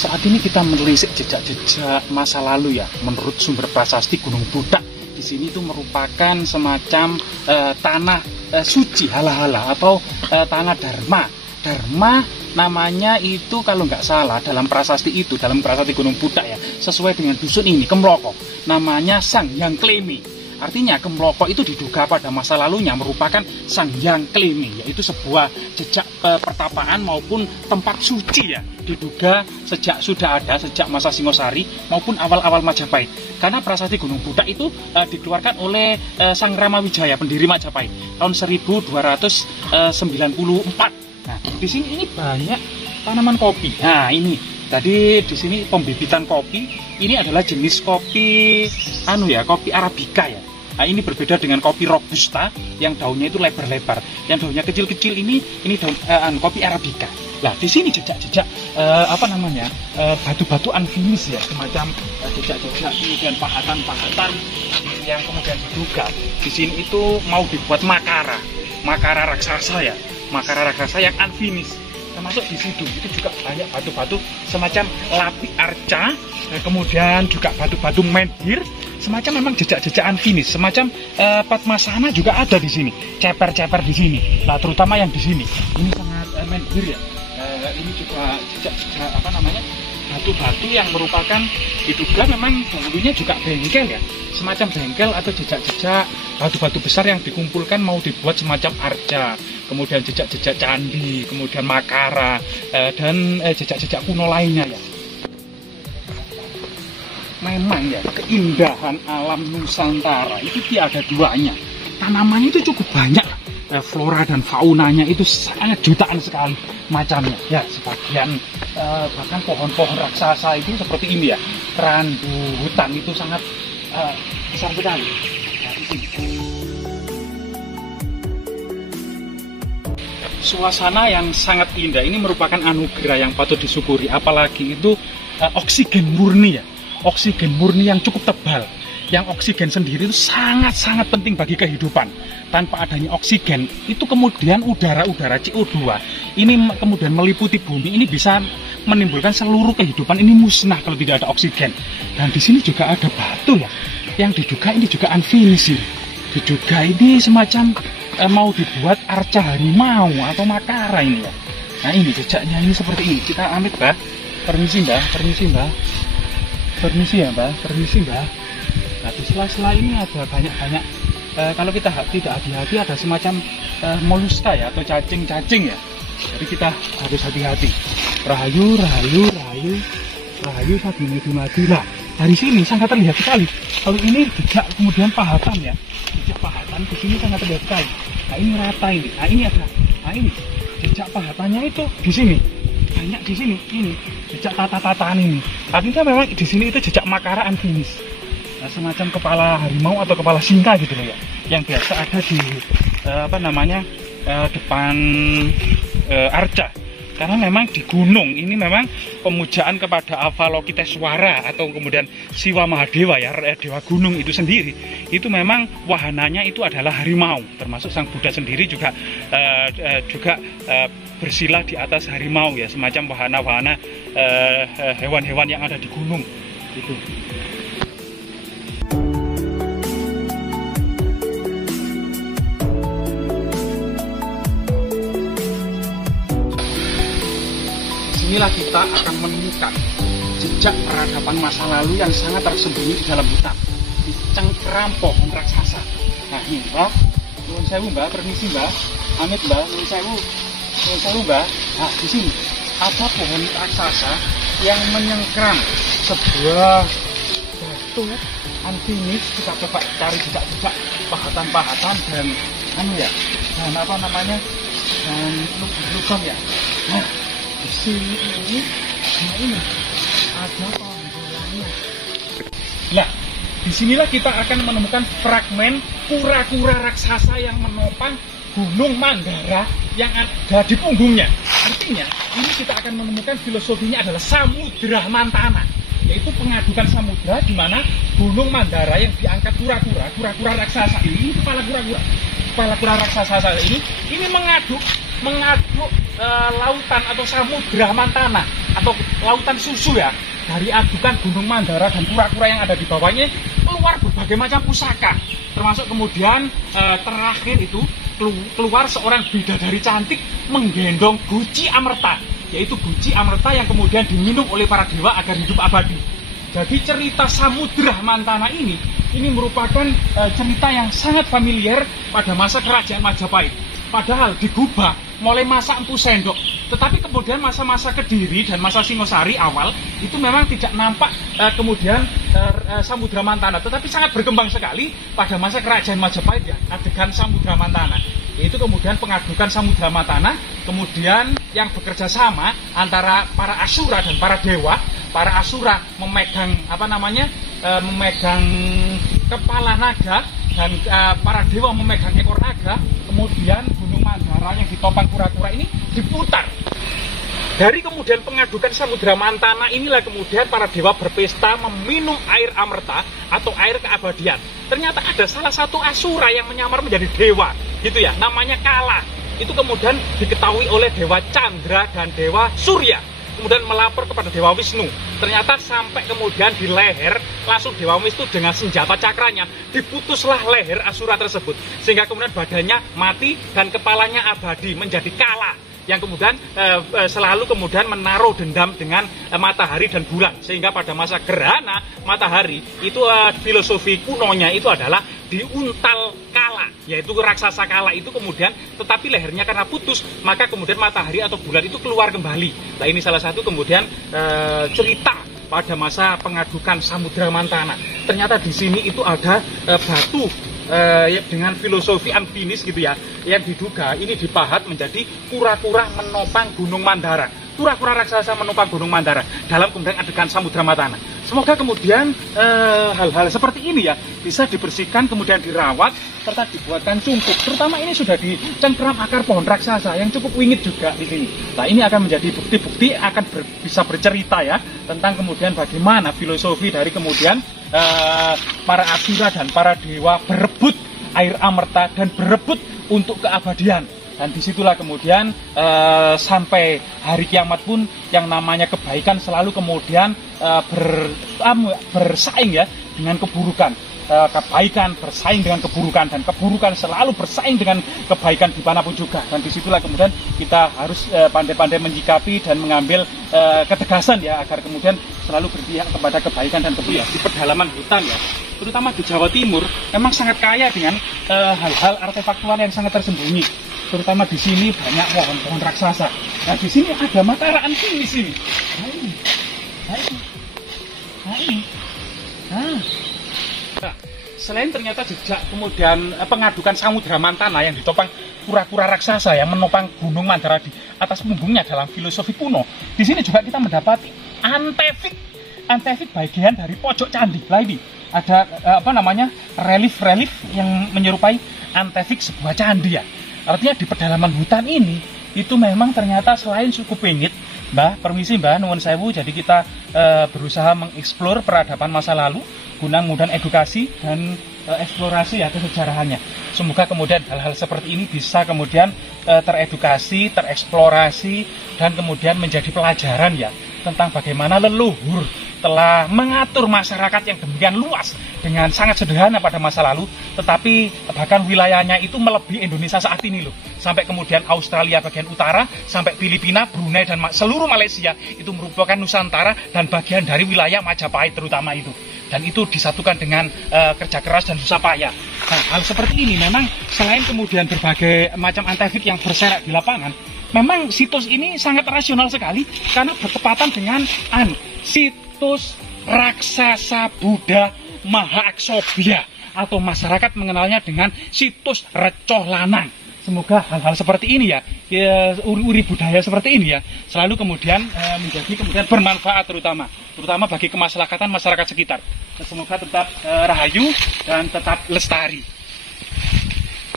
Saat ini kita menelisik jejak-jejak masa lalu ya. Menurut sumber prasasti Gunung Budak, di sini itu merupakan semacam tanah suci hala-hala atau tanah dharma. Dharma namanya itu kalau nggak salah dalam prasasti itu, dalam prasasti Gunung Budak ya, sesuai dengan dusun ini, Kemloko, namanya Sang Hyang Klemi. Artinya Kemloko itu diduga pada masa lalunya merupakan Sang Hyang Klemi, yaitu sebuah jejak pertapaan maupun tempat suci ya. Diduga sudah ada sejak masa Singosari maupun awal-awal Majapahit. Karena prasasti Gunung Budak itu dikeluarkan oleh Sang Ramawijaya, pendiri Majapahit, tahun 1294. Nah, di sini ini banyak tanaman kopi. Nah, ini tadi di sini pembibitan kopi. Ini adalah jenis kopi kopi Arabica ya. Nah, ini berbeda dengan kopi Robusta yang daunnya itu lebar-lebar. Yang daunnya kecil-kecil ini daun kopi Arabica. Nah, di sini jejak-jejak batu-batu unfinished ya, semacam jejak-jejak kemudian pahatan-pahatan yang kemudian diduga di sini itu mau dibuat makara raksasa ya. Makara raksasa yang unfinished. Termasuk di situ itu juga banyak batu-batu semacam lapi arca, kemudian juga batu-batu menhir, semacam memang jejak-jejak unfinished, semacam Padmasana juga ada di sini, ceper-ceper di sini. Nah, terutama yang di sini ini sangat menhir ya. Ini juga jejak batu-batu yang merupakan diduga memang dulunya juga bengkel ya, semacam bengkel atau jejak-jejak batu-batu besar yang dikumpulkan mau dibuat semacam arca, kemudian jejak-jejak candi, kemudian makara, dan jejak-jejak kuno lainnya ya. Memang ya, keindahan alam Nusantara itu tiada duanya. Tanamannya itu cukup banyak, flora dan faunanya itu sangat jutaan sekali macamnya. Ya, sebagian bahkan pohon-pohon raksasa itu seperti ini ya, kerandu, hutan itu sangat besar sekali. Nah, di sini. Suasana yang sangat indah ini merupakan anugerah yang patut disyukuri, apalagi itu oksigen murni ya, oksigen murni yang cukup tebal. Yang oksigen sendiri itu sangat-sangat penting bagi kehidupan. Tanpa adanya oksigen, itu kemudian udara-udara CO2 ini kemudian meliputi bumi, ini bisa menimbulkan seluruh kehidupan ini musnah kalau tidak ada oksigen. Dan di sini juga ada batu ya, yang diduga ini juga unfinished. Diduga ini semacam mau dibuat arca harimau atau makara ini ya. Nah, ini jejaknya ini seperti ini. Kita amit, Mbak. Permisi, Mbak. Permisi ya, Mbak. Permisi, Mbak. Nah, di sela-sela ini ada banyak-banyak. Kalau kita tidak hati-hati ada semacam moluska ya atau cacing-cacing ya. Jadi kita harus hati-hati. Rahayu, madu. Nah, dari sini sangat terlihat sekali. Kalau ini jejak kemudian pahatan ya. Jejak pahatan di sini sangat terlihat sekali. Nah, ini rata ini. Nah, ini ada. Nah, ini jejak pahatannya itu di sini. Banyak di sini. Ini jejak tata-tataan ini. Artinya memang di sini itu jejak makara unfinished. Nah, semacam kepala harimau atau kepala singa gitu loh ya, yang biasa ada di depan arca. Karena memang di gunung ini memang pemujaan kepada Avalokiteswara atau kemudian Siwa Mahadewa ya, dewa gunung itu sendiri, itu memang wahananya itu adalah harimau. Termasuk Sang Buddha sendiri juga bersila di atas harimau ya, semacam wahana-wahana hewan-hewan yang ada di gunung itu. Inilah kita akan menemukan jejak peradaban masa lalu yang sangat tersembunyi di dalam hutan, di cengkeram pohon raksasa. Nah, ini Mbak, nuwun sewu Mbak, permisi Mbak, amit Mbak, nuwun sewu Mbak. Nah, di sini ada pohon raksasa yang menyengkeram sebuah batu unfinished. Kita coba cari jejak-jejak pahatan-pahatan dan dan lubang ya. Nah, di sini ini ada panggilannya. Nah, disinilah kita akan menemukan fragmen kura-kura raksasa yang menopang Gunung Mandara yang ada di punggungnya. Artinya, ini kita akan menemukan filosofinya adalah Samudra Mantana, yaitu pengadukan samudra di mana Gunung Mandara yang diangkat kura-kura raksasa ini, kepala kura raksasa ini mengaduk lautan atau samudra Mantana atau lautan susu ya, dari adukan Gunung Mandara dan kura-kura yang ada di bawahnya keluar berbagai macam pusaka, termasuk kemudian terakhir itu keluar seorang bidadari cantik menggendong guci amerta, yaitu guci amerta yang kemudian diminum oleh para dewa agar hidup abadi. Jadi cerita Samudra Mantana ini merupakan cerita yang sangat familiar pada masa kerajaan Majapahit. Padahal digubah mulai masa Empu Sendok, tetapi kemudian masa-masa Kediri dan masa Singosari awal itu memang tidak nampak kemudian Samudra Mantana, tetapi sangat berkembang sekali pada masa kerajaan Majapahit ya, adegan Samudra Mantana. Yaitu kemudian pengadukan Samudra Mantana, kemudian yang bekerja sama antara para asura dan para dewa. Para asura memegang memegang kepala naga, dan para dewa memegang ekor naga. Kemudian Gunung Mandara yang ditopang kura-kura ini diputar. Dari kemudian pengadukan Samudra Mantana inilah kemudian para dewa berpesta meminum air amerta atau air keabadian. Ternyata ada salah satu asura yang menyamar menjadi dewa, gitu ya, namanya Kala. Itu kemudian diketahui oleh Dewa Chandra dan Dewa Surya. Kemudian melapor kepada Dewa Wisnu. Ternyata sampai kemudian di leher langsung Dewa Wisnu dengan senjata cakranya diputuslah leher asura tersebut, sehingga kemudian badannya mati dan kepalanya abadi menjadi Kala, yang kemudian selalu kemudian menaruh dendam dengan matahari dan bulan, sehingga pada masa gerhana matahari itu filosofi kunonya itu adalah diuntal Kala, yaitu raksasa Kala itu kemudian, tetapi lehernya karena putus, maka kemudian matahari atau bulan itu keluar kembali. Nah, ini salah satu kemudian cerita pada masa pengadukan Samudra Mantana. Ternyata di sini itu ada batu dengan filosofi alpinis gitu ya, yang diduga ini dipahat menjadi kura-kura menopang Gunung Mandara. Kura-kura raksasa menopang Gunung Mandara dalam kemudian adegan Samudra Mantana. Semoga kemudian hal-hal seperti ini ya bisa dibersihkan, kemudian dirawat, serta dibuatkan cungkup. Terutama ini sudah dicengkeram akar pohon raksasa yang cukup wingit juga di sini. Nah, ini akan menjadi bukti-bukti, akan bisa bercerita ya tentang kemudian bagaimana filosofi dari kemudian para asura dan para dewa berebut air amerta dan berebut untuk keabadian. Dan disitulah kemudian sampai hari kiamat pun yang namanya kebaikan selalu kemudian bersaing ya dengan keburukan. Kebaikan bersaing dengan keburukan, dan keburukan selalu bersaing dengan kebaikan dimanapun juga. Dan disitulah kemudian kita harus pandai-pandai menyikapi dan mengambil ketegasan ya, agar kemudian selalu berpihak kepada kebaikan dan keburukan. Di pedalaman hutan ya, terutama di Jawa Timur, memang sangat kaya dengan hal-hal artefaktual yang sangat tersembunyi. Terutama di sini banyak pohon-pohon raksasa. Nah, di sini ada Mataram di sini. Nah, selain ternyata jejak kemudian pengadukan Samudra Mantana yang ditopang kura-kura raksasa yang menopang Gunung Mandara di atas punggungnya dalam filosofi kuno, di sini juga kita mendapati antefik bagian dari pojok candi. Lah ini ada relief yang menyerupai antefik sebuah candi ya. Artinya di pedalaman hutan ini itu memang ternyata selain suku Pengit, Mbah, permisi Mbah, nuwun sewu, jadi kita berusaha mengeksplor peradaban masa lalu guna mudah edukasi dan eksplorasi ya kesejarahannya. Semoga kemudian hal-hal seperti ini bisa kemudian teredukasi, tereksplorasi, dan kemudian menjadi pelajaran ya tentang bagaimana leluhur telah mengatur masyarakat yang demikian luas dengan sangat sederhana pada masa lalu, tetapi bahkan wilayahnya itu melebihi Indonesia saat ini loh. Sampai kemudian Australia bagian utara, sampai Filipina, Brunei, dan seluruh Malaysia itu merupakan Nusantara dan bagian dari wilayah Majapahit terutama itu. Dan itu disatukan dengan kerja keras dan susah payah. Nah, hal seperti ini memang selain kemudian berbagai macam antefik yang berserak di lapangan, memang situs ini sangat rasional sekali karena bertepatan dengan situs raksasa Buddha Mahaaksobhya, atau masyarakat mengenalnya dengan situs Recoh Lanang. Semoga hal-hal seperti ini ya, uri-uri budaya seperti ini ya, selalu kemudian menjadi kemudian bermanfaat terutama bagi kemaslahatan masyarakat sekitar. Semoga tetap rahayu dan tetap lestari.